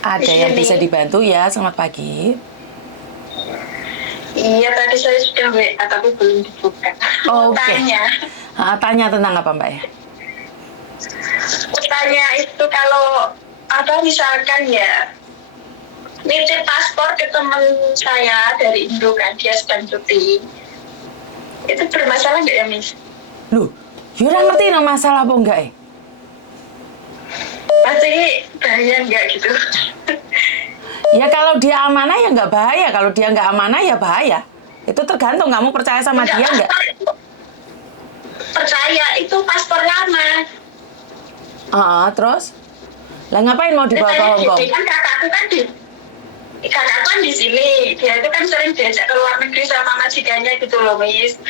Ada Di yang sini. bisa dibantu ya? Selamat pagi. Iya, tadi saya sudah WA tapi belum dibuka. Mau Oke. tanya. Tanya tentang apa Mbak ya? Tanya itu kalau apa misalkan ya nitip paspor ke teman saya dari Indo kan, dia sedang cuti. Itu bermasalah nggak ya, Miss? Loh, Yura ngerti no masalah apa enggak Pasti bahaya nggak gitu? Ya kalau dia amanah ya nggak bahaya. Kalau dia nggak amanah ya bahaya. Itu tergantung kamu percaya sama dia nggak? Percaya itu paspor lama. Terus? Lah ngapain mau dibawa ke Saya Hongkong? gini kan kakakku kan di sini, dia itu kan sering diajak ke luar negeri sama majikannya gitu loh, Miss.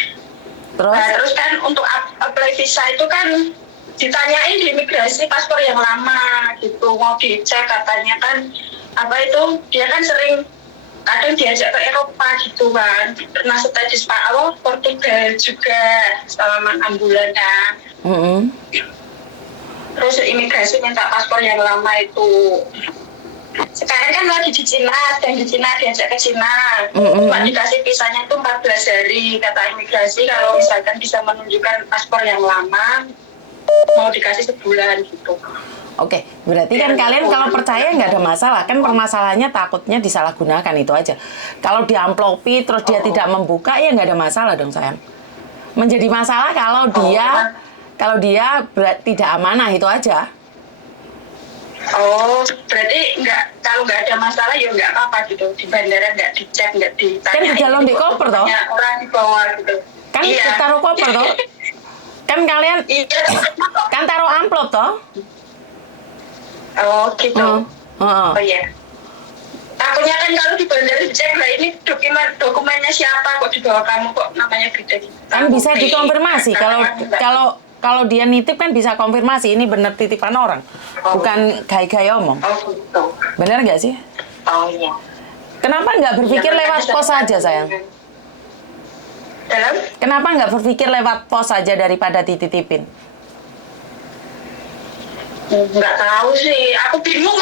Terus? Nah, terus kan untuk apply visa itu kan ditanyain di imigrasi paspor yang lama gitu, mau dicek katanya kan apa itu dia kan sering kadang diajak ke Eropa gitu kan, pernah stay di Portugal juga selama 6 bulan kan. Terus imigrasi minta paspor yang lama itu. Sekarang kan lagi di Cina, dan di Cina diajak ke Cina. Cuma dikasih visanya itu 14 hari, kata imigrasi kalau misalkan bisa menunjukkan paspor yang lama, mau dikasih sebulan gitu. Oke, berarti kan kalian kalau percaya nggak ada masalah. Kan permasalahannya takutnya disalahgunakan itu aja. Kalau diamplopi terus dia tidak membuka ya nggak ada masalah dong sayang. Menjadi masalah kalau dia tidak amanah itu aja. Oh, berarti kalau nggak ada masalah ya nggak apa-apa gitu. Di bandara nggak dicek, nggak ditanya. Kan di dalam di koper toh? Orang di bawah gitu. Kan taruh koper toh? Kan kalian kan taruh amplop toh? Oh gitu. Oh iya. Takutnya kan kalau di bandara dicek lah ini dokumennya siapa kok dibawa kamu kok namanya beda gitu. Kan bisa dikonfirmasi kalau dia nitip kan bisa konfirmasi ini bener titipan orang, bukan gaya-gaya omong. Oh gitu. Bener nggak sih? Oh iya. Kenapa nggak berpikir lewat pos saja sayang? Kenapa nggak berpikir lewat pos saja daripada dititipin? Nggak tahu sih, aku bingung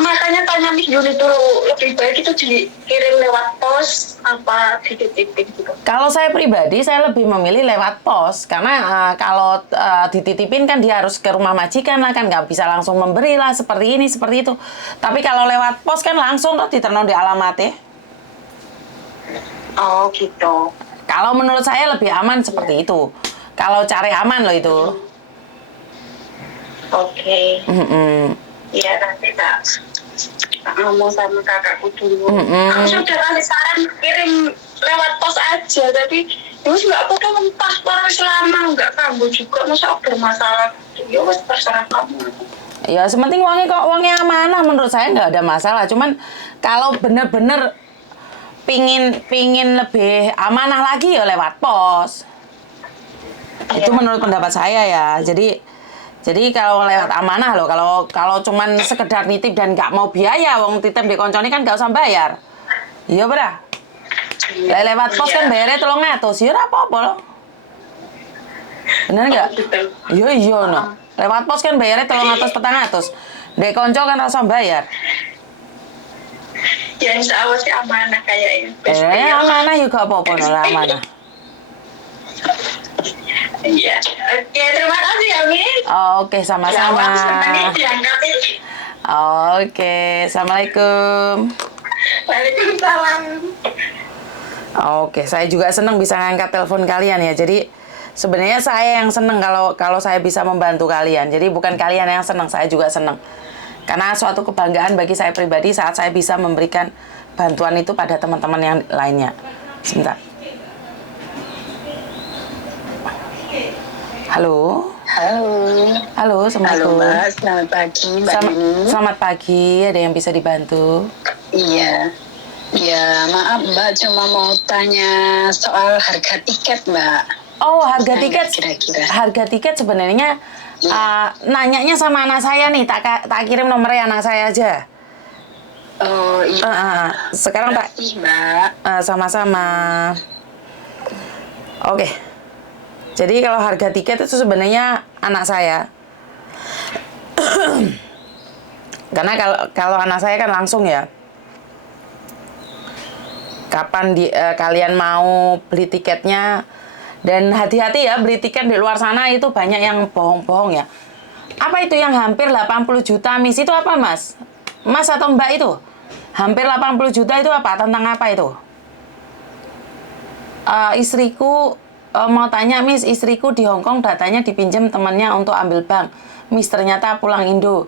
makanya tanya Miss Juli dulu, lebih baik itu dikirim lewat pos apa dititipin gitu. Kalau saya pribadi saya lebih memilih lewat pos karena kalau dititipin kan dia harus ke rumah majikan lah kan nggak bisa langsung memberi lah seperti ini seperti itu. Tapi kalau lewat pos kan langsung tuh diterno di alamatnya. Oh gitu. Kalau menurut saya lebih aman seperti itu. Kalau cari aman loh itu. Oke. Iya nanti tak ngomong sama kakakku dulu. Aku sudah kasih saran kirim lewat pos aja, tapi terus nggak apa-apa paspor selama nggak kambuh juga, masa bermasalah. Ya wes terserah kamu. Ya sementing uangnya amanah menurut saya nggak ada masalah. Cuman kalau bener-bener pingin lebih amanah lagi ya lewat pos. Itu menurut pendapat saya ya. Jadi kalau lewat amanah loh, kalau cuman sekedar nitip dan nggak mau biaya, wong titip di konconi kan nggak usah bayar. Iya berah. Lewat pos kan bayarnya 300, ya apa-apa loh. Bener nggak? Iya no. Lewat pos kan bayarnya 300 400. Dek konco kan rasa bayar. Ya insya Allah sih amanah kayak ini. Amanah juga apa-apa no amanah. Iya. Oke, terima kasih ya, Miss. Oke, sama-sama. Oke, assalamualaikum. Waalaikumsalam. Oke, saya juga senang bisa ngangkat telepon kalian ya. Jadi sebenarnya saya yang senang kalau saya bisa membantu kalian. Jadi bukan kalian yang senang, saya juga senang. Karena suatu kebanggaan bagi saya pribadi saat saya bisa memberikan bantuan itu pada teman-teman yang lainnya. Sebentar. Halo. Halo, assalamualaikum. Halo Mbak, selamat pagi Mbak Dini. Selamat pagi, ada yang bisa dibantu? Iya. Ya, maaf Mbak, cuma mau tanya soal harga tiket Mbak. Oh, harga tiket. Kira-kira. Harga tiket sebenarnya nanyanya sama anak saya nih, tak kirim nomornya anak saya aja. Oh iya. Sekarang tak. Mbak. Sama-sama. Oke. Jadi kalau harga tiket itu sebenarnya anak saya. Karena kalau anak saya kan langsung ya. Kapan kalian mau beli tiketnya? Dan hati-hati ya, beli tiket di luar sana itu banyak yang bohong-bohong ya. Apa itu yang hampir 80 juta, Miss? Itu apa, Mas? Mas atau Mbak itu? Hampir 80 juta itu apa? Tentang apa itu? Istriku mau tanya, Miss, istriku di Hongkong datanya dipinjam temannya untuk ambil bank. Miss, ternyata pulang Indo.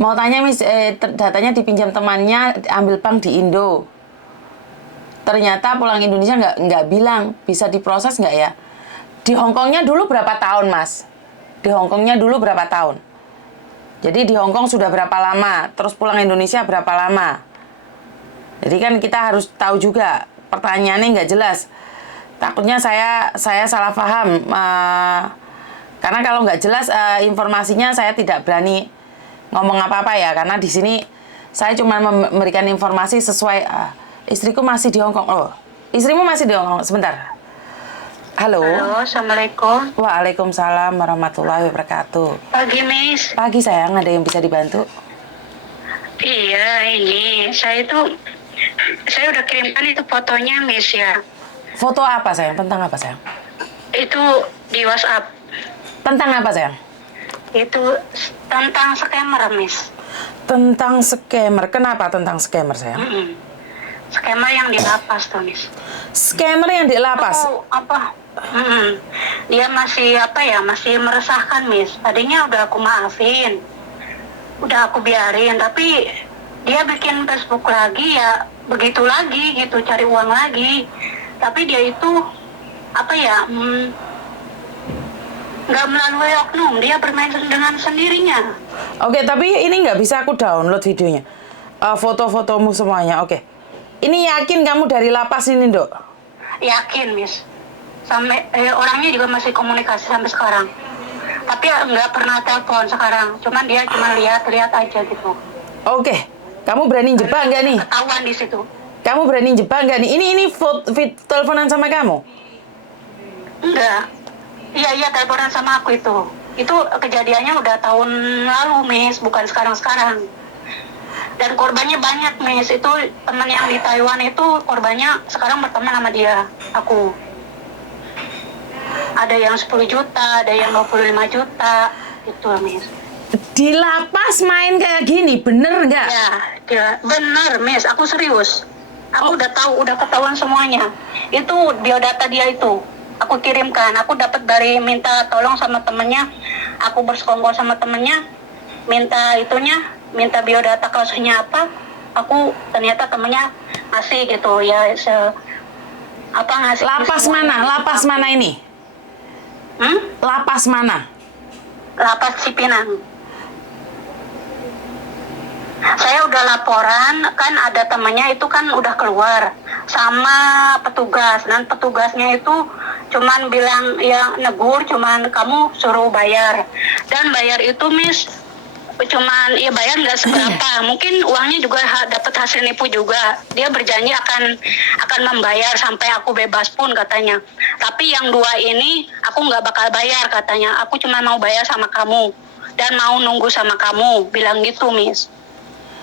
Mau tanya, Miss, datanya dipinjam temannya ambil bank di Indo. Ternyata pulang Indonesia nggak bilang, bisa diproses nggak ya? Di Hongkongnya dulu berapa tahun, Mas? Di Hongkongnya dulu berapa tahun? Jadi di Hongkong sudah berapa lama? Terus pulang Indonesia berapa lama? Jadi kan kita harus tahu juga, pertanyaannya nggak jelas. Takutnya saya salah paham. Karena kalau nggak jelas informasinya saya tidak berani ngomong apa-apa ya. Karena di sini saya cuma memberikan informasi sesuai... istriku masih di Hongkong. Oh, istrimu masih di Hongkong. Sebentar. Halo. Halo, Assalamualaikum. Waalaikumsalam warahmatullahi wabarakatuh. Pagi, Miss. Pagi sayang, ada yang bisa dibantu? Iya, ini saya udah kirimkan itu fotonya, Miss ya. Foto apa sayang? Tentang apa sayang? Itu di WhatsApp. Tentang apa sayang? Itu tentang scammer, Miss. Tentang scammer. Kenapa tentang scammer sayang? Scammer yang di lapas tuh, Miss. Scammer yang di lapas? Dia masih meresahkan, Miss. Tadinya udah aku maafin, udah aku biarin, tapi dia bikin Facebook lagi ya, begitu lagi gitu, cari uang lagi. Tapi dia itu nggak melalui oknum, dia bermain dengan sendirinya. Oke, tapi ini nggak bisa aku download videonya. Foto-fotomu semuanya, oke. Ini yakin kamu dari lapas ini, Dok? Yakin, Miss. Sampai orangnya juga masih komunikasi sampai sekarang. Tapi nggak pernah telepon sekarang. Cuman dia cuma lihat-lihat aja gitu. Oke. Kamu berani jebak nggak nih? Ketahuan di situ. Kamu berani jebak nggak nih? Ini teleponan sama kamu? Enggak. Iya, teleponan sama aku itu. Itu kejadiannya udah tahun lalu, Miss. Bukan sekarang-sekarang. Dan korbannya banyak, Miss. Itu teman yang di Taiwan itu korbannya sekarang berteman sama dia, aku. Ada yang 10 juta, ada yang 25 juta, gitu, Miss. Di lapas main kayak gini, bener nggak? Ya, bener, Miss. Aku serius. Aku udah tahu, udah ketahuan semuanya. Itu biodata dia itu. Aku kirimkan. Aku dapat dari minta tolong sama temennya. Aku bersekongkol sama temennya. Minta biodata kasusnya apa, aku ternyata temennya ngasih gitu ya, ngasih. Lapas mana? Lapas mana ini? Lapas mana? Lapas Cipinang. Saya udah laporan, kan ada temennya itu kan udah keluar sama petugas, dan petugasnya itu cuman bilang ya negur, cuman kamu suruh bayar, dan bayar itu, Miss, cuman ya bayar nggak seberapa, mungkin uangnya juga dapat hasil nipu juga. Dia berjanji akan membayar sampai aku bebas pun katanya. Tapi yang 2 ini aku nggak bakal bayar katanya. Aku cuma mau bayar sama kamu dan mau nunggu sama kamu, bilang gitu, Miss.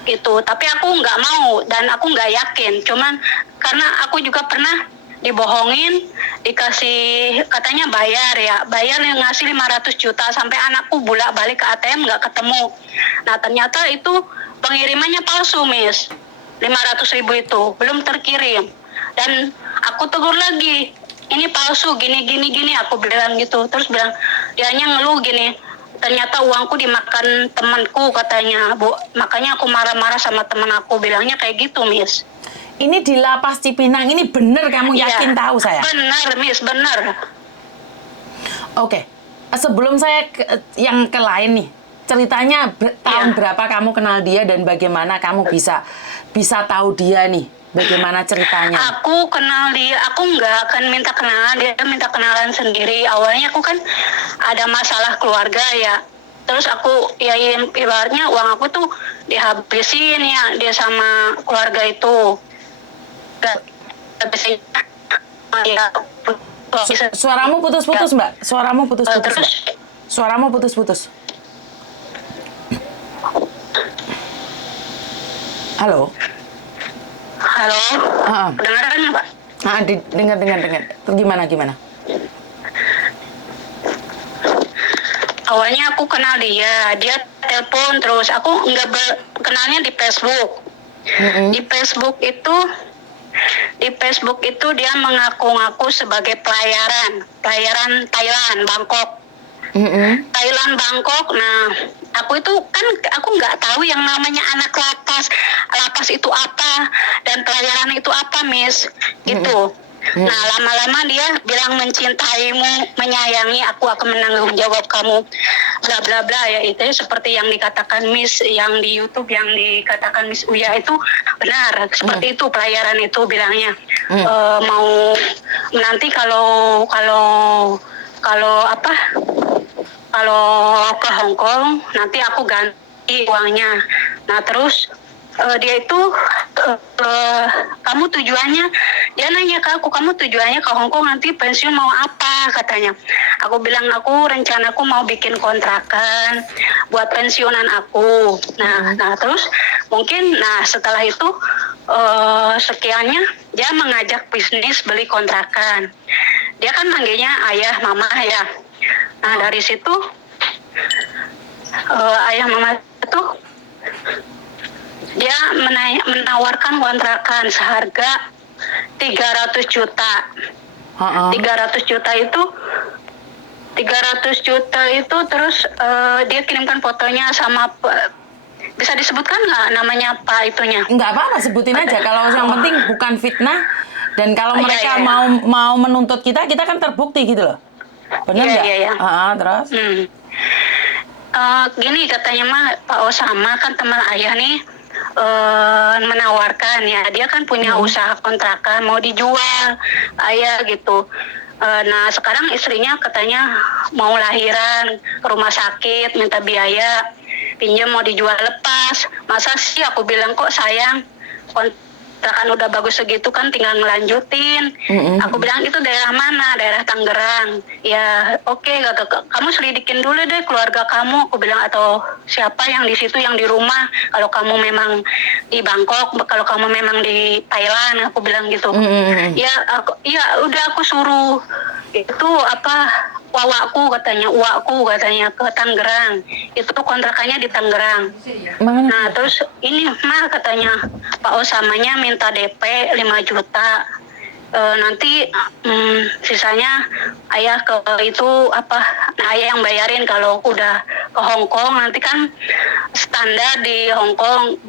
Gitu. Tapi aku nggak mau dan aku nggak yakin. Cuman karena aku juga pernah dibohongin, dikasih katanya bayar yang ngasih 500 juta sampai anakku bolak-balik ke ATM nggak ketemu. Nah ternyata itu pengirimannya palsu, Miss. 500.000 itu belum terkirim, dan aku tegur lagi, ini palsu, gini aku bilang gitu. Terus bilang, dianya ngeluh gini, ternyata uangku dimakan temanku katanya, Bu. Makanya aku marah-marah sama teman aku, bilangnya kayak gitu, Miss. Ini di lapas Cipinang, ini bener kamu yakin tahu saya? Benar, Miss, benar. Oke, sebelum saya yang ke lain nih, ceritanya tahun berapa kamu kenal dia dan bagaimana kamu bisa tahu dia nih? Bagaimana ceritanya? Aku kenal dia, aku nggak akan minta kenalan, dia minta kenalan sendiri. Awalnya aku kan ada masalah keluarga ya. Terus aku ya ibaratnya uang aku tuh dihabisin ya dia sama keluarga itu. Suaramu putus-putus, Mbak. Suaramu putus-putus, Mbak. Suaramu putus-putus. Halo. Halo, Ah, kedengaran nggak, Pak? dengar. Gimana? Awalnya aku kenal dia telepon terus. Aku nggak kenalnya di Facebook. Mm-mm. Di Facebook itu dia mengaku-ngaku sebagai pelayaran Thailand, Bangkok. Mm-mm. Thailand, Bangkok. Nah, aku nggak tahu yang namanya anak lapas itu apa dan pelayaran itu apa, Miss, gitu. Nah, lama-lama dia bilang mencintaimu, menyayangi, aku akan menanggung jawab kamu, bla bla bla, ya itu seperti yang dikatakan Miss yang di YouTube, yang dikatakan Miss Uya itu benar, seperti itu pelayaran itu bilangnya. Mau nanti kalau ke Hong Kong nanti aku ganti uangnya. Nah terus dia itu kamu tujuannya, dia nanya ke aku, kamu tujuannya ke Hong Kong nanti pensiun mau apa, katanya. Aku bilang aku rencanaku mau bikin kontrakan buat pensiunan aku. Nah terus mungkin setelah itu sekiannya dia mengajak bisnis beli kontrakan. Dia kan manggilnya ayah mama ya. Nah dari situ ayah mama itu dia menawarkan kontrakan seharga 300 juta. 300 juta itu terus dia kirimkan fotonya sama bisa disebutkan nggak namanya apa itunya? Nggak apa-apa, sebutin aja. Kalau yang penting bukan fitnah, dan kalau mereka iya. mau menuntut kita kan terbukti gitu loh. Benar nggak? Iya. Terus? Gini katanya mah Pak Osama kan teman ayah nih menawarkan ya, dia kan punya usaha kontrakan mau dijual ayah gitu. Nah sekarang istrinya katanya mau lahiran, ke rumah sakit minta biaya, pinjam mau dijual lepas. Masa sih, aku bilang, kok sayang, kontrakan udah bagus segitu kan tinggal ngelanjutin. Aku bilang itu daerah mana? Daerah Tangerang. Ya oke, kamu selidikin dulu deh keluarga kamu, aku bilang, atau siapa yang di situ, yang di rumah, kalau kamu memang di Bangkok, kalau kamu memang di Thailand, aku bilang gitu. Ya udah aku suruh itu uakku katanya ke Tangerang. Itu kontrakannya di Tangerang. Nah terus ini mah katanya Pak Osamanya minta DP 5 juta. Nanti sisanya ayah ke itu ayah yang bayarin kalau udah ke Hong Kong. Nanti kan standar di Hong Kong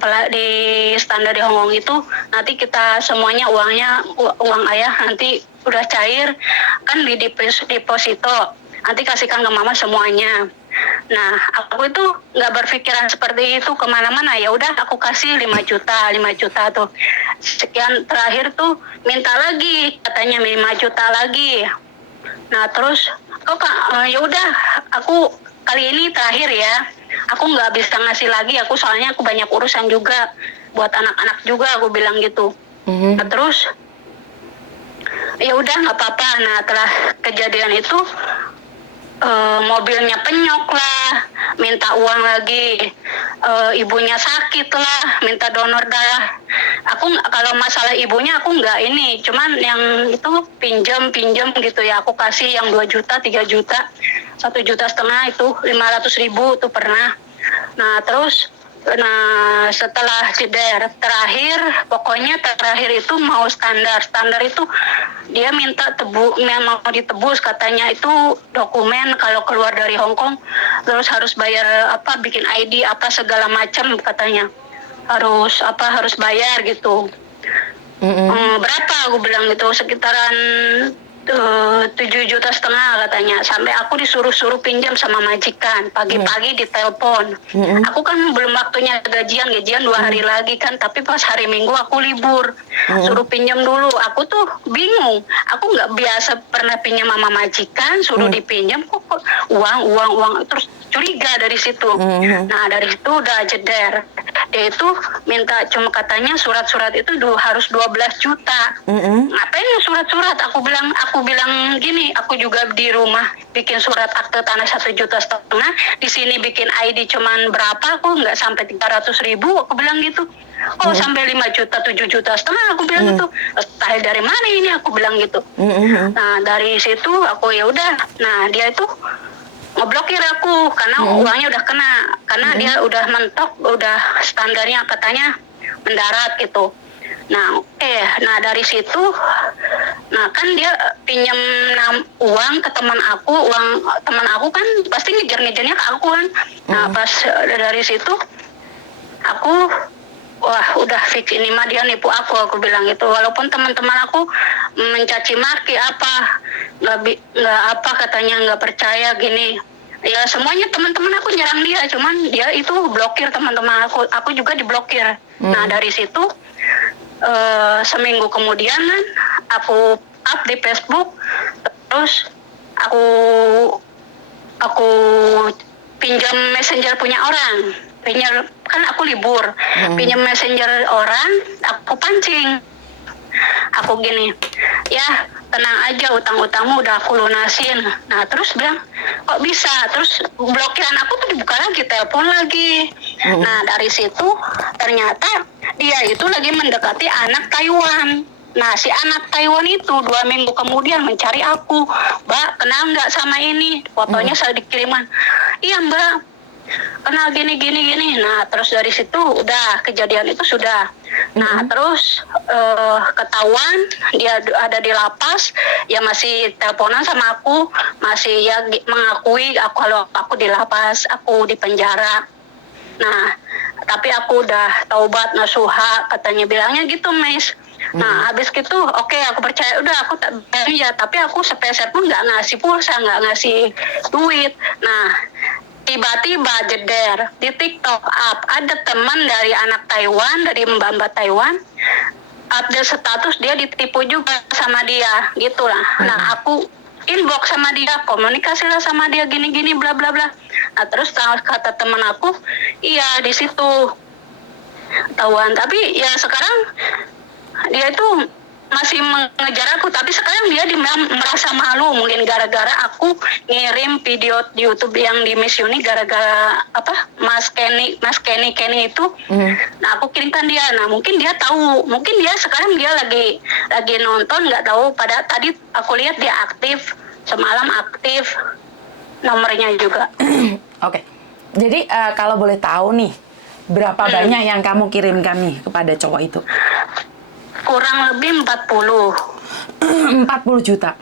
itu nanti kita semuanya uang ayah nanti udah cair kan di deposito, nanti kasihkan ke mama semuanya. Nah aku itu nggak berpikiran seperti itu kemana-mana, ya udah aku kasih 5 juta tuh. Sekian terakhir tuh minta lagi katanya 5 juta lagi. Nah terus ya udah aku kali ini terakhir ya, aku nggak bisa ngasih lagi, soalnya aku banyak urusan juga buat anak-anak juga, aku bilang gitu. Nah terus ya udah nggak apa-apa. Nah setelah kejadian itu mobilnya penyok lah, minta uang lagi, ibunya sakit lah, minta donor darah. Aku kalau masalah ibunya aku nggak ini, cuman yang itu pinjam gitu ya, aku kasih yang 2 juta, 3 juta, 1,5 juta itu 500.000 tuh pernah. Nah terus setelah ceder terakhir itu mau standar itu dia minta mau ditebus, katanya itu dokumen kalau keluar dari Hong Kong terus harus bayar bikin ID segala macam, katanya harus bayar gitu. Berapa aku bilang gitu, sekitaran 7,5 juta katanya, sampai aku disuruh pinjam sama majikan pagi-pagi ditelepon. Aku kan belum waktunya gajian 2 hari lagi kan, tapi pas hari Minggu aku libur, suruh pinjam dulu. Aku tuh bingung, aku nggak biasa pernah pinjam sama majikan, suruh dipinjam kok uang terus curiga dari situ. Nah dari situ udah jeder. Dia itu minta, cuma katanya surat-surat itu harus 12 juta. Ngapain surat-surat? Aku bilang gini, aku juga di rumah bikin surat akte tanah 1,5 juta. Di sini bikin ID cuman berapa? Aku nggak sampai 300.000. Aku bilang gitu. Oh sampai 5 juta, 7,5 juta. Aku bilang gitu. Style dari mana ini? Aku bilang gitu. Nah dari situ aku ya udah. Nah dia itu ngeblokir aku karena uangnya udah kena, karena dia udah mentok, udah standarnya katanya mendarat gitu. Nah nah dari situ, nah kan dia pinjam uang ke teman aku, teman aku kan pasti ngejar-ngejarnya ke aku kan. Nah pas dari situ aku, wah udah fix ini mah dia nipu aku bilang gitu. Walaupun teman-teman aku mencaci maki nggak apa katanya nggak percaya gini. Ya semuanya teman-teman aku nyerang dia, cuman dia itu blokir teman-teman aku juga diblokir. Nah dari situ seminggu kemudian kan aku up di Facebook, terus aku pinjam messenger punya orang. Kan aku libur, pinjam messenger orang, aku pancing. Aku gini, ya tenang aja, utang-utangmu udah aku lunasin. Nah terus bilang, kok bisa? Terus blokiran aku tuh dibuka lagi, telepon lagi. Nah dari situ ternyata dia itu lagi mendekati anak Taiwan. Nah si anak Taiwan itu 2 minggu kemudian mencari aku, Mbak kenal nggak sama ini? Fotonya saya dikiriman. Iya Mbak, kenal gini. Nah terus dari situ udah kejadian itu sudah. Nah terus ketahuan dia ada di lapas, ya masih teleponan sama aku, masih ya mengakui kalau aku di lapas, aku di penjara. Nah tapi aku udah taubat nasuha, katanya bilangnya gitu Miss. Nah habis gitu oke, aku percaya, udah aku tak ya, tapi aku sepeser pun nggak ngasih pulsa, nggak ngasih duit. Nah tiba-tiba jeder di TikTok ada teman dari anak Taiwan, dari mbak-mbak Taiwan, update status dia ditipu juga sama dia gitulah. Nah aku inbox sama dia, komunikasi lah sama dia gini-gini bla bla bla. Nah terus kata teman aku, iya di situ tahuan, tapi ya sekarang dia itu masih mengejar aku, tapi sekarang dia merasa malu mungkin gara-gara aku ngirim video di YouTube yang di Miss Uni gara-gara Mas Kenny itu. Nah aku kirimkan dia. Nah mungkin dia tahu, mungkin dia sekarang dia lagi nonton, nggak tahu. Pada tadi aku lihat dia aktif, semalam aktif, nomornya juga. Oke. Jadi kalau boleh tahu nih, berapa banyak yang kamu kirimkan nih kepada cowok itu? Kurang lebih 40. 40 juta.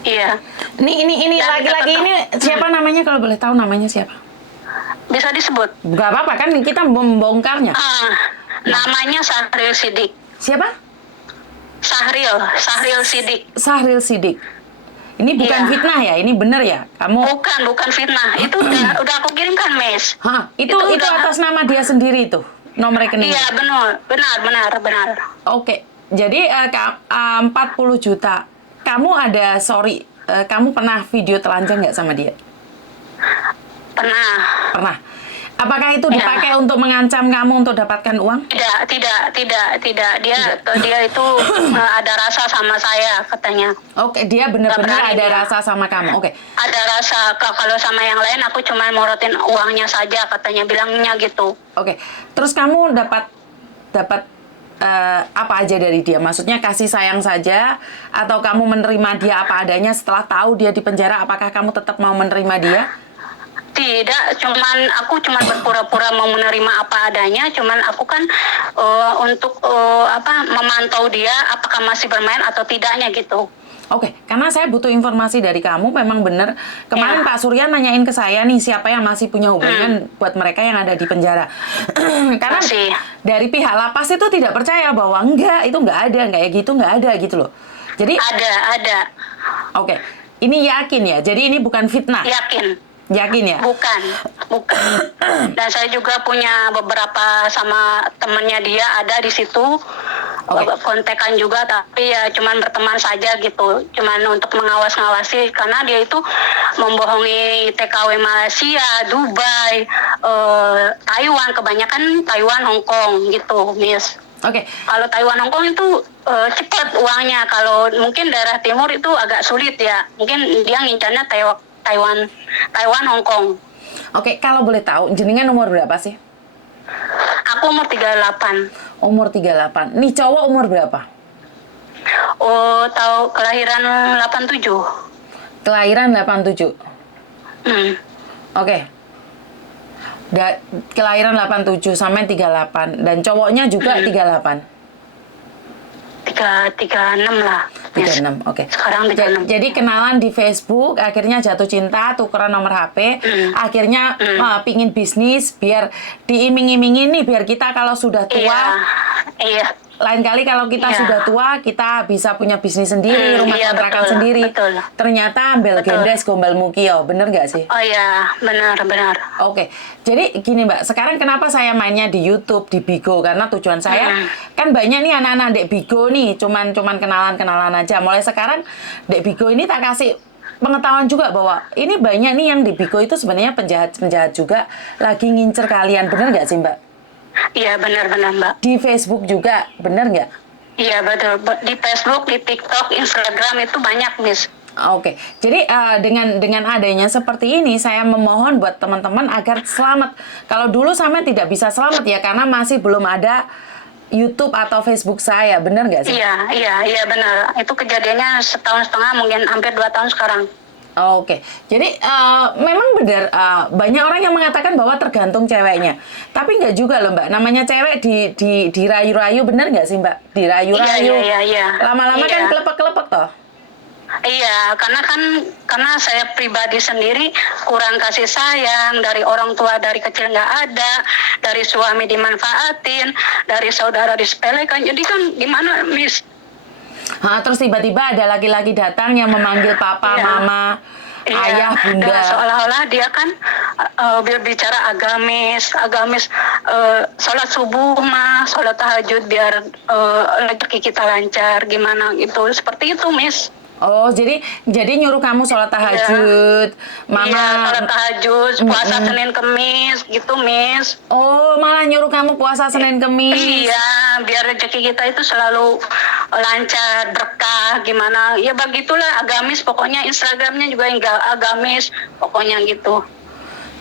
Iya. Ini laki-laki ini siapa namanya, kalau boleh tahu namanya siapa? Bisa disebut? Gak apa-apa kan, kita membongkarnya. Namanya Sahril Sidik. Siapa? Sahril Sidik. Sahril Sidik. Ini bukan fitnah ya? Ini benar ya? Kamu? Bukan fitnah. Itu udah aku kirimkan, Miss. Itu atas nama dia sendiri tuh, nomor rekening. Iya, benar. Oke. Jadi 40 juta. Kamu kamu pernah video telanjang nggak sama dia? Pernah. Apakah itu dipakai untuk mengancam kamu untuk dapatkan uang? Tidak. Dia itu ada rasa sama saya katanya. Oke, dia benar-benar ada rasa sama kamu. Oke. Ada rasa, kalau sama yang lain aku cuma morotin uangnya saja katanya, bilangnya gitu. Oke. Terus kamu dapat apa aja dari dia? Maksudnya kasih sayang saja atau kamu menerima dia apa adanya setelah tahu dia di penjara? Apakah kamu tetap mau menerima dia? Tidak, aku cuma berpura-pura mau menerima apa adanya, cuman aku kan untuk memantau dia apakah masih bermain atau tidaknya gitu. Oke, karena saya butuh informasi dari kamu, memang benar. Kemarin Pak Surya nanyain ke saya nih, siapa yang masih punya hubungan buat mereka yang ada di penjara. Karena dari pihak lapas itu tidak percaya bahwa itu nggak ada gitu loh. Jadi ada. Oke, ini yakin ya? Jadi ini bukan fitnah? Yakin ya? Bukan. Dan saya juga punya beberapa sama temannya dia ada di situ. Oke. kontekan juga, tapi ya cuman berteman saja gitu, cuman untuk mengawasi karena dia itu membohongi TKW Malaysia, Dubai, Taiwan, kebanyakan Taiwan, Hong Kong gitu, Miss. Oke. Kalau Taiwan, Hong Kong itu cepat uangnya. Kalau mungkin daerah timur itu agak sulit ya. Mungkin dia ngincarnya Taiwan, Hong Kong. Oke, kalau boleh tahu jenengan umur berapa sih? Aku umur 38. Umur 38. Nih cowok umur berapa? Oh, tahu kelahiran 87. Kelahiran 87. Oke. Kelahiran 87 sampai 38 dan cowoknya juga 38. 36 lah. 36, oke. Sekarang 36. Jadi kenalan di Facebook, akhirnya jatuh cinta, tukeran nomor HP, akhirnya pingin bisnis biar diiming-imingi nih, biar kita kalau sudah tua, Iya. lain kali kalau kita Iya. sudah tua, kita bisa punya bisnis sendiri, rumah Iya, kontrakan betul, sendiri. betul. Ternyata ambil Betul. gendes gombal mukio, bener nggak sih? Oh iya, benar. Oke, jadi gini Mbak, sekarang kenapa saya mainnya di YouTube, di Bigo? Karena tujuan saya, kan banyak nih anak-anak dek Bigo nih, cuman kenalan-kenalan aja. Mulai sekarang dek Bigo ini tak kasih pengetahuan juga bahwa ini banyak nih yang di Bigo itu sebenarnya penjahat-penjahat juga lagi ngincer kalian, bener nggak sih Mbak? Iya, benar Mbak. Di Facebook juga, bener nggak? Iya, betul. Di Facebook, di TikTok, Instagram itu banyak, Miss. Oke, jadi dengan adanya seperti ini, saya memohon buat teman-teman agar selamat. Kalau dulu sama tidak bisa selamat ya, karena masih belum ada YouTube atau Facebook saya, bener nggak sih? Iya benar. Itu kejadiannya setahun setengah, mungkin hampir 2 tahun sekarang. Oke, jadi memang benar banyak orang yang mengatakan bahwa tergantung ceweknya, tapi nggak juga loh Mbak. Namanya cewek dirayu-rayu, bener nggak sih Mbak? Dirayu-rayu, Iya. lama-lama Iya. kan kelepek-kelepek toh. Iya, karena saya pribadi sendiri kurang kasih sayang dari orang tua, dari kecil nggak ada, dari suami dimanfaatin, dari saudara disepelekan. Jadi kan gimana, Miss? Terus tiba-tiba ada laki-laki datang yang memanggil papa, Iya. mama, ayah, bunda. Dan seolah-olah dia kan berbicara agamis, sholat subuh mah, sholat tahajud biar rezeki kita lancar, gimana gitu, seperti itu, Miss. Oh, jadi nyuruh kamu sholat tahajud, mama. Iya, sholat tahajud, puasa Senin Kemis, gitu, Miss. Oh, malah nyuruh kamu puasa Senin Kemis. Iya, biar rezeki kita itu selalu lancar, berkah, gimana. Ya begitulah, agamis, pokoknya Instagramnya juga enggak agamis, pokoknya gitu.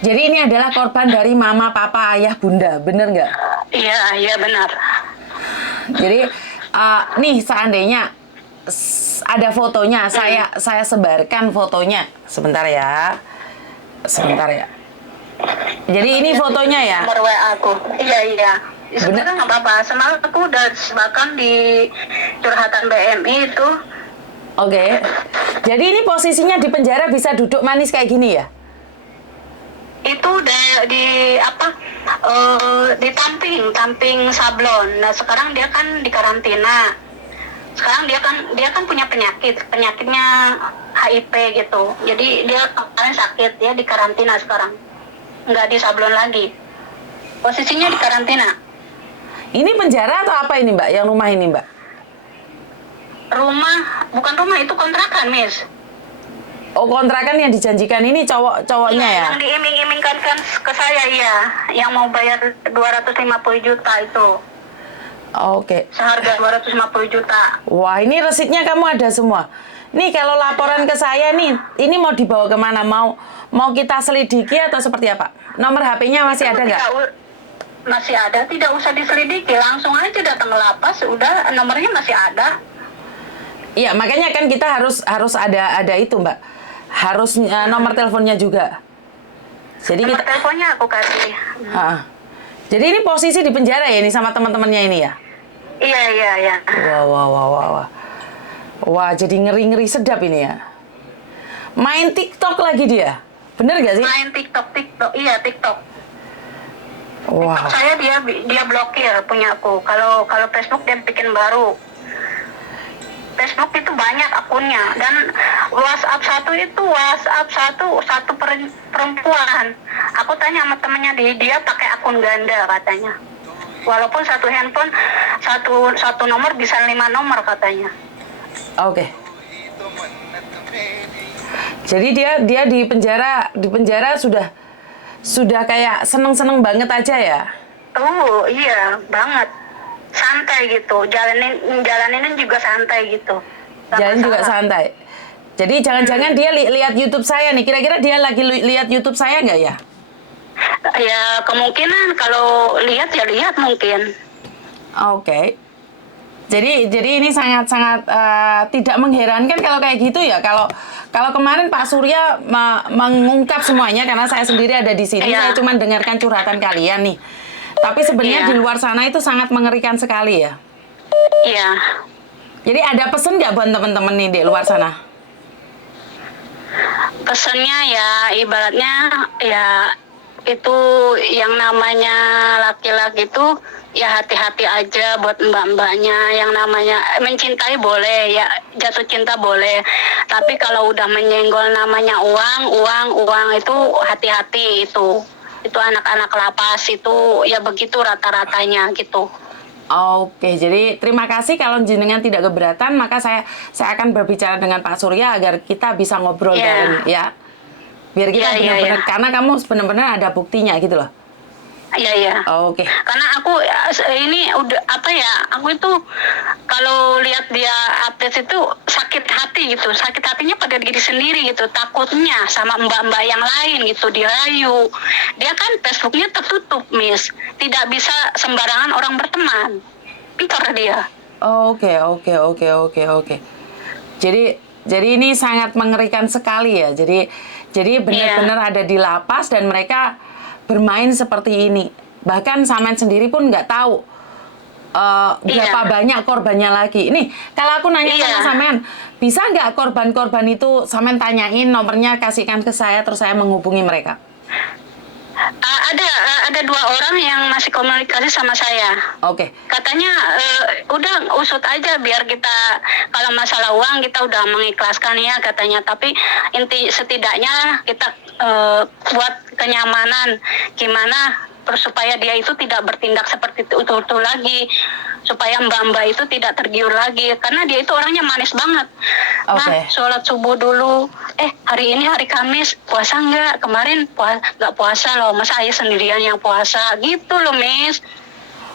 Jadi ini adalah korban dari mama, papa, ayah, bunda, bener nggak? Iya, benar. Jadi nih seandainya ada fotonya, saya sebarkan fotonya. Sebentar ya. Jadi ini fotonya ya. Nomor WA aku. Iya. Sebenarnya nggak apa-apa. Semalam aku udah sebakan di curhatan BMI itu. Oke. Jadi ini posisinya di penjara bisa duduk manis kayak gini ya? Itu di tamping sablon. Nah sekarang dia kan di karantina. Sekarang dia kan punya penyakitnya HIV gitu. Jadi dia kemarin sakit, dia di karantina sekarang, nggak di sablon lagi. Posisinya di karantina. Ini penjara atau apa ini Mbak? Yang rumah ini Mbak? Bukan rumah, itu kontrakan, Miss. Oh, kontrakan yang dijanjikan ini cowoknya ya? Yang diiming-imingkan ke saya, iya. Yang mau bayar 250 juta itu. Oke. Seharga 250 juta. Wah, ini resitnya kamu ada semua. Nih kalau laporan ke saya nih, ini mau dibawa kemana? Mau kita selidiki atau seperti apa? Nomor HP-nya masih ada nggak? Masih ada, tidak usah diselidiki. Langsung aja datang ke lapas, udah nomornya masih ada. Iya, makanya kan kita harus ada itu Mbak. Harus nomor teleponnya juga. Jadi Nomor teleponnya aku kasih. Jadi ini posisi di penjara ya ini sama teman-temannya ini ya? Iya. Wah, jadi ngeri-ngeri sedap ini ya. Main TikTok lagi dia. Bener gak sih? Main TikTok. Iya, TikTok. Wah. TikTok saya dia blokir punya aku. Kalau Facebook dia bikin baru. Facebook itu banyak akunnya, dan WhatsApp satu perempuan. Aku tanya sama temennya, dia pakai akun ganda katanya. Walaupun satu handphone satu nomor bisa 5 nomor katanya. Oke. Jadi dia di penjara sudah kayak seneng banget aja ya. Oh iya banget, santai gitu, jalanin juga santai gitu. Gak Jalan juga masalah. santai. Jadi jangan-jangan dia lihat YouTube saya nih. Kira-kira dia lagi lihat YouTube saya nggak ya? Ya kemungkinan kalau lihat ya lihat mungkin. Oke. Jadi ini sangat-sangat tidak mengherankan kalau kayak gitu ya. Kalau kemarin Pak Surya mengungkap semuanya karena saya sendiri ada di sini, Iya. saya cuma dengarkan curhatan kalian nih. Tapi sebenarnya Iya. di luar sana itu sangat mengerikan sekali ya. Iya. Jadi ada pesan nggak buat teman-teman nih di luar sana? Pesannya ya ibaratnya ya itu yang namanya laki-laki itu ya hati-hati aja buat mbak-mbaknya. Yang namanya mencintai boleh ya, jatuh cinta boleh, tapi kalau udah menyenggol namanya uang itu hati-hati. Itu anak-anak lapas itu ya begitu rata-ratanya gitu. Oke, jadi terima kasih kalau jenengan tidak keberatan, maka saya akan berbicara dengan Pak Surya agar kita bisa ngobrol Iya. bareng ya. Biar kita Iya, iya, benar-benar, iya. karena kamu benar-benar ada buktinya gitu loh. Iya. Oke. Karena aku ini udah apa ya, aku itu kalau lihat dia update itu sakit hati gitu. Sakit hatinya pada diri sendiri gitu. Takutnya sama mbak-mbak yang lain gitu dirayu. Dia kan Facebooknya tertutup, Miss. Tidak bisa sembarangan orang berteman. Pintar dia. Oke. Jadi ini sangat mengerikan sekali ya. Jadi benar-benar ada di lapas dan mereka bermain seperti ini. Bahkan Samen sendiri pun nggak tahu berapa banyak korbannya lagi. Ini kalau aku nanya sama Samen, bisa nggak korban-korban itu Samen tanyain nomornya, kasihkan ke saya terus saya menghubungi mereka? Ada 2 orang yang masih komunikasi sama saya. Oke. Katanya udah usut aja biar kita kalau masalah uang kita udah mengikhlaskan ya katanya, tapi setidaknya kita buat kenyamanan gimana supaya dia itu tidak bertindak seperti itu lagi, supaya mbak-mbak itu tidak tergiur lagi karena dia itu orangnya manis banget. Oke. Nah, sholat subuh dulu. Hari ini hari Kamis puasa nggak? Kemarin nggak puasa loh, masa ayah sendirian yang puasa gitu loh, Miss.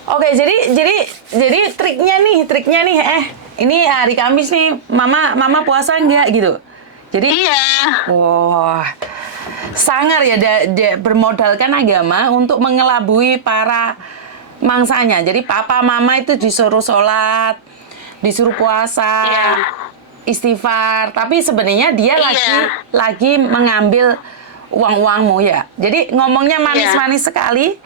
Oke, jadi triknya nih, ini hari Kamis nih, mama puasa nggak gitu? Jadi, Iya. wah, sangar ya bermodalkan agama untuk mengelabui para mangsanya. Jadi papa mama itu disuruh sholat, disuruh puasa, Iya. istighfar, tapi sebenarnya dia Iya. lagi mengambil uang-uangmu ya. Jadi ngomongnya manis-manis sekali,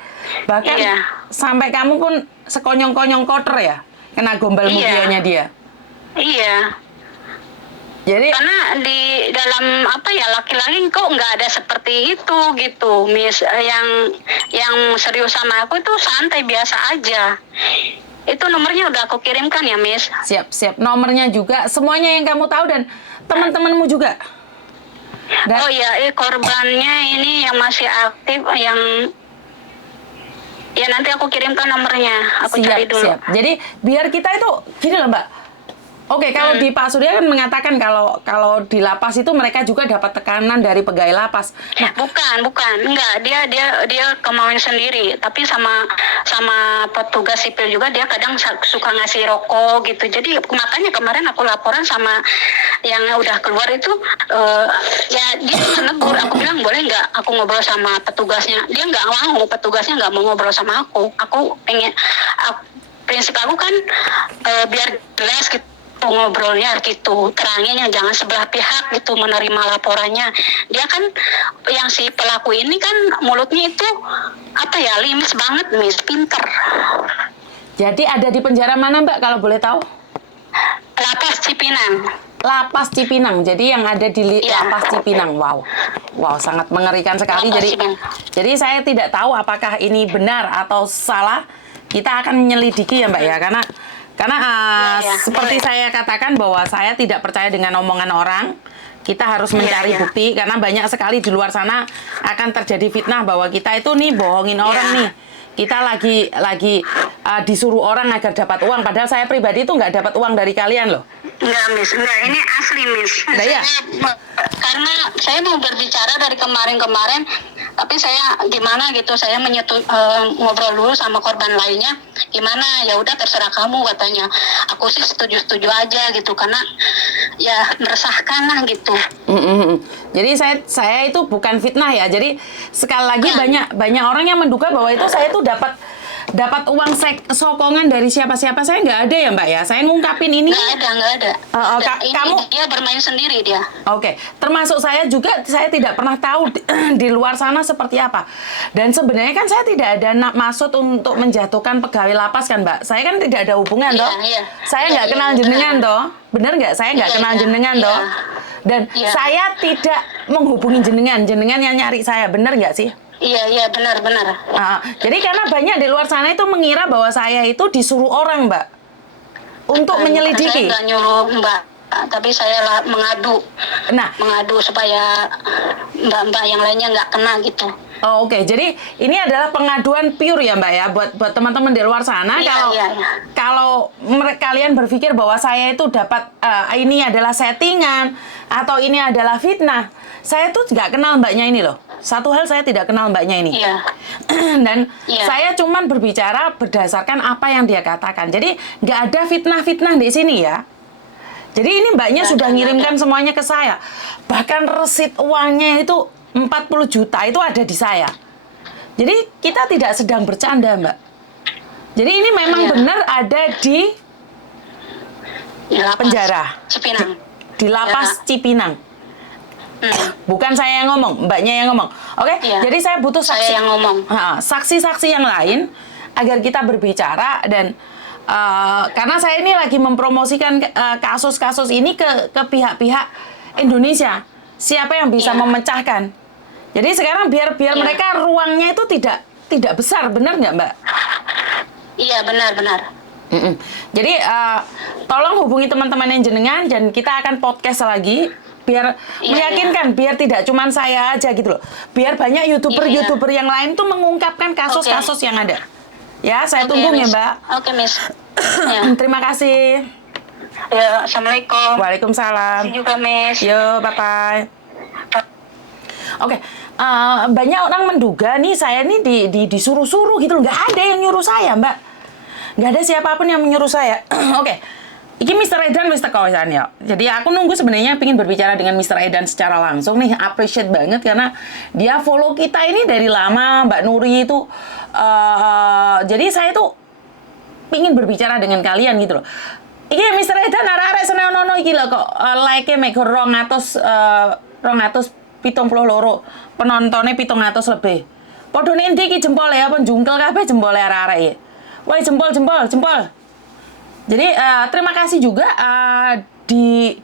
bahkan Iya. sampai kamu pun sekonyong-konyong kotor ya, kena gombal Iya. mukionya dia. Iya. Jadi Karena di dalam apa ya laki-laki kok nggak ada seperti itu gitu, Miss. Yang serius sama aku itu santai biasa aja. Itu nomornya udah aku kirimkan ya, Miss. siap, nomornya juga, semuanya yang kamu tahu dan teman-temanmu juga. Dan- Oh iya, korbannya ini yang masih aktif yang ya nanti aku kirimkan nomornya. Aku cari dulu. Siap. Jadi biar kita itu gini loh Mbak. Oke, kalau di Pak Surya kan mengatakan kalau di lapas itu mereka juga dapat tekanan dari pegawai lapas. Nah, Bukan, enggak, dia kemauan sendiri, tapi sama petugas sipil juga dia kadang suka ngasih rokok gitu. Jadi makanya kemarin aku laporan sama yang udah keluar itu ya dia menegur, aku bilang boleh nggak aku ngobrol sama petugasnya. Dia nggak mau, petugasnya nggak mau ngobrol sama aku. Aku pengen prinsip aku kan biar jelas gitu ngobrolnya gitu, teranginnya jangan sebelah pihak gitu menerima laporannya. Dia kan yang si pelaku ini kan mulutnya itu apa ya, limis banget, Miss, pinter. jadi ada di penjara mana Mbak kalau boleh tahu? Lapas Cipinang. Lapas Cipinang. Jadi yang ada di Iya. Lapas Cipinang. Wow, sangat mengerikan sekali. Lapas Jadi Cipinang. jadi saya tidak tahu apakah ini benar atau salah. Kita akan menyelidiki ya Mbak ya, karena Iya, seperti boleh. saya katakan bahwa saya tidak percaya dengan omongan orang. Kita harus mencari Iya. bukti karena banyak sekali di luar sana akan terjadi fitnah bahwa kita itu nih bohongin orang Iya. nih. kita lagi disuruh orang agar dapat uang, padahal saya pribadi itu nggak dapat uang dari kalian loh. Enggak, Miss. Enggak, ini asli, Miss. Nah, iya. Karena saya mau berbicara dari kemarin-kemarin, tapi saya gimana gitu, saya ngobrol dulu sama korban lainnya. Gimana? Ya udah terserah kamu katanya. Aku sih setuju-setuju aja gitu, karena ya meresahkan lah gitu. Jadi saya itu bukan fitnah ya. Jadi sekali lagi banyak orang yang menduga bahwa itu saya itu dapat uang sokongan dari siapa-siapa. Saya nggak ada ya Mbak ya. Saya ngungkapin ini. Nggak ada. Kamu dia bermain sendiri dia. Oke, termasuk saya juga, saya tidak pernah tahu di luar sana seperti apa. Dan sebenarnya kan saya tidak ada maksud untuk menjatuhkan pegawai lapas kan Mbak. Saya kan tidak ada hubungan toh. Saya nggak kenal jenengan toh. Bener nggak? Saya nggak kenal jenengan toh. Dan saya tidak menghubungi jenengan yang nyari saya. Bener nggak sih? Iya, benar. Jadi karena banyak di luar sana itu mengira bahwa saya itu disuruh orang Mbak untuk menyelidiki. Saya nggak nyuruh Mbak, tapi saya mengadu. Nah, mengadu supaya mbak-mbak yang lainnya nggak kena gitu. Oh, oke. Jadi ini adalah pengaduan pure ya Mbak ya, buat teman-teman di luar sana. Kalau kalian berpikir bahwa saya itu dapat ini adalah settingan atau ini adalah fitnah, saya tuh nggak kenal Mbaknya ini loh. Satu hal saya tidak kenal Mbaknya ini. Dan saya cuman berbicara berdasarkan apa yang dia katakan. Jadi nggak ada fitnah-fitnah di sini ya. Jadi ini Mbaknya sudah ngirimkan semuanya ke saya. Bahkan resit uangnya itu 40 juta itu ada di saya. Jadi kita tidak sedang bercanda Mbak. Jadi ini memang benar ada di penjara. Cipinang. Di lapas Cipinang. Bukan saya yang ngomong, Mbaknya yang ngomong. Oke? Jadi saya butuh saksi-saksi yang lain agar kita berbicara dan karena saya ini lagi mempromosikan kasus-kasus ini ke pihak-pihak Indonesia. Siapa yang bisa memecahkan? Jadi sekarang biar mereka ruangnya itu tidak besar, benar nggak Mbak? Iya, benar. Jadi tolong hubungi teman-teman yang jenengan dan kita akan podcast lagi biar meyakinkan, biar tidak cuman saya aja gitu loh. Biar banyak YouTuber yang lain tuh mengungkapkan kasus-kasus yang ada. Ya, saya tunggu ya Mbak. Oke, Miss. Terima kasih. Ya, Assalamualaikum. Waalaikumsalam. Terima kasih juga, Miss. Yo, bye-bye. Oke, banyak orang menduga nih saya nih disuruh-suruh gitu loh. Nggak ada yang nyuruh saya, Mbak. Nggak ada siapapun yang menyuruh saya. Oke. Ini Mr. Edan wis teko wisan ya. Jadi aku nunggu sebenarnya pengen berbicara dengan Mr. Edan secara langsung nih, appreciate banget karena dia follow kita ini dari lama, Mbak Nuri itu. Jadi saya tuh pengen berbicara dengan kalian gitu loh. Iki Mr. Edan arek-arek senenono iki lho kok like-e mek 272 penontonnya 700 lebih. Padha endi iki jempol ya apa jungkel kabeh jempole arek-arek iki. Woi jempol. Jadi terima kasih juga di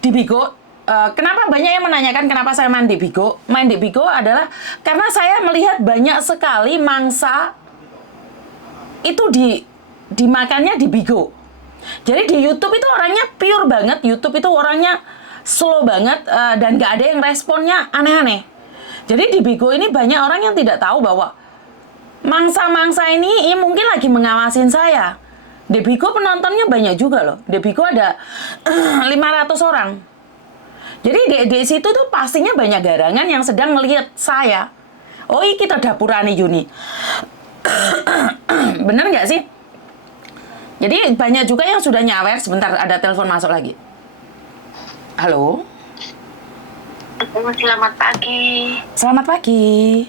Bigo. Kenapa banyak yang menanyakan kenapa saya main di Bigo? Main di Bigo adalah karena saya melihat banyak sekali mangsa itu dimakannya di Bigo. Jadi di YouTube itu orangnya pure banget, YouTube itu orangnya slow banget dan nggak ada yang responnya aneh-aneh. Jadi di Bigo ini banyak orang yang tidak tahu bahwa mangsa-mangsa ini mungkin lagi mengawasin saya. Di Bigo penontonnya banyak juga loh. Di Bigo ada 500 orang. Jadi di situ tuh pastinya banyak garangan yang sedang melihat saya. Oh ini kita dapurane Yuni. Bener nggak sih? Jadi banyak juga yang sudah nyawer. Sebentar ada telepon masuk lagi. Halo? Selamat pagi. Selamat pagi.